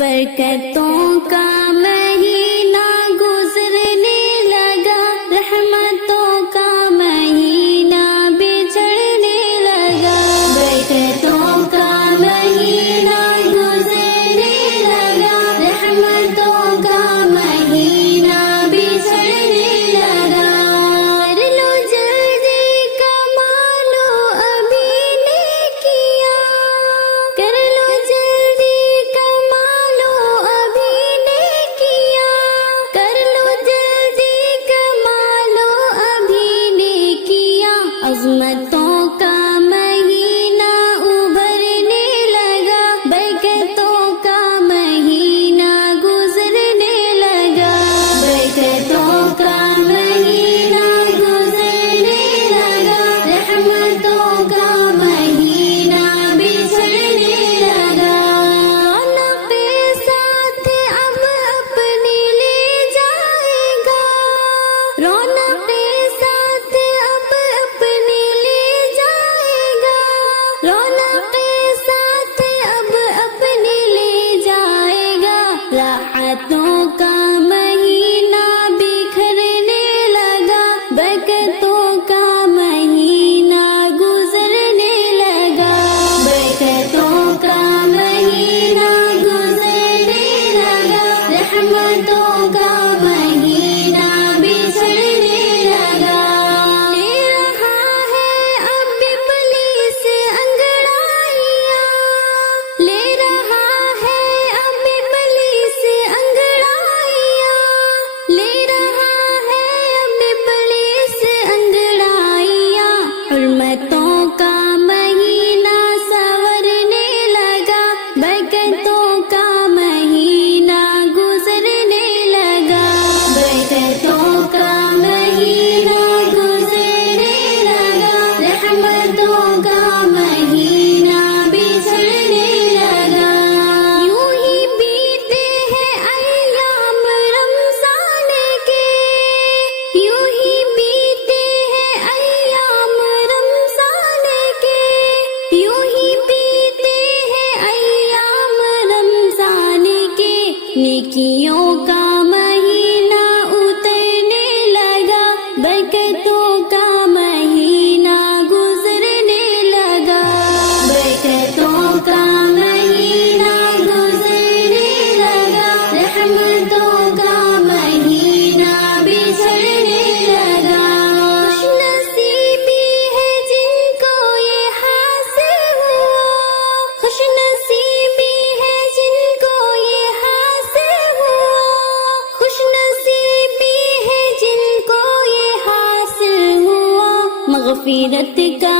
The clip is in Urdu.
برکتوں کا مہینہ گزرنے لگا، رحمتوں کا مہینہ بچھڑنے لگا، برکتوں کا مہینہ گزرنے لگا، رحمتوں کا مہینہ بچھڑنے لگا۔ کر لو جلدی کما لو ابھی نیکیاں، کر لو جلدی کما لو ابھی نیکیاں، کر لو جلدی کما لو ابھی نیکیاں۔ عظمتوں کا مہینہ ابھرنے لگا، برکتوں کا مہینہ گزرنے لگا، برکتوں کا مہینہ گزرنے لگا، رحمتوں کا مہینہ بچھڑنے لگا۔ رونق ساتھ اب اپنے لے جائے گا، رونق ساتھ اب اپنے لے جائے گا، رونق ساتھ اب اپنے لے جائے گا۔ راحتوں کا مہینہ بکھرنے لگا، برکتوں کا مہینہ گزرنے لگا، برکتوں کا مہینہ گزرنے لگا، رحمتوں کا مہینہ بچھڑنے لگا۔ لے رہا ہے اب ابلیس انگڑائیاں، لے رہا ہے اب ابلیس انگڑائیاں، لے رہا ہے اب ابلیس انگڑائیاں۔ حرمتوں کا مہینہ سنورنے لگا، برکتوں کا مہینہ گزرنے لگا، برکتوں کا مہینہ گزرنے لگا، رحمتوں کا مہینہ بچھڑنے لگا۔ یوں ہی بیتے ہیں ایام رمضان کے، یوں ہی بیتے ہیں ایام رمضان کے، یوں ہی بیتے ہیں ایام رمضان کے۔ نیکیوں کا مہینہ اترنے لگا، برکتوں کا مہینہ گزرنے لگا، برکتوں کا مہینہ گزرنے لگا، رحمتوں کا مہینہ بچھڑنے لگا۔ خوش نصیبی ہے جن کو یہ حاصل ہوا، خوش نصیبی ہے جن کو یہ حاصل ہوا، خوش نصیبی ہے جن کو یہ حاصل ہوا۔ مغفرت کا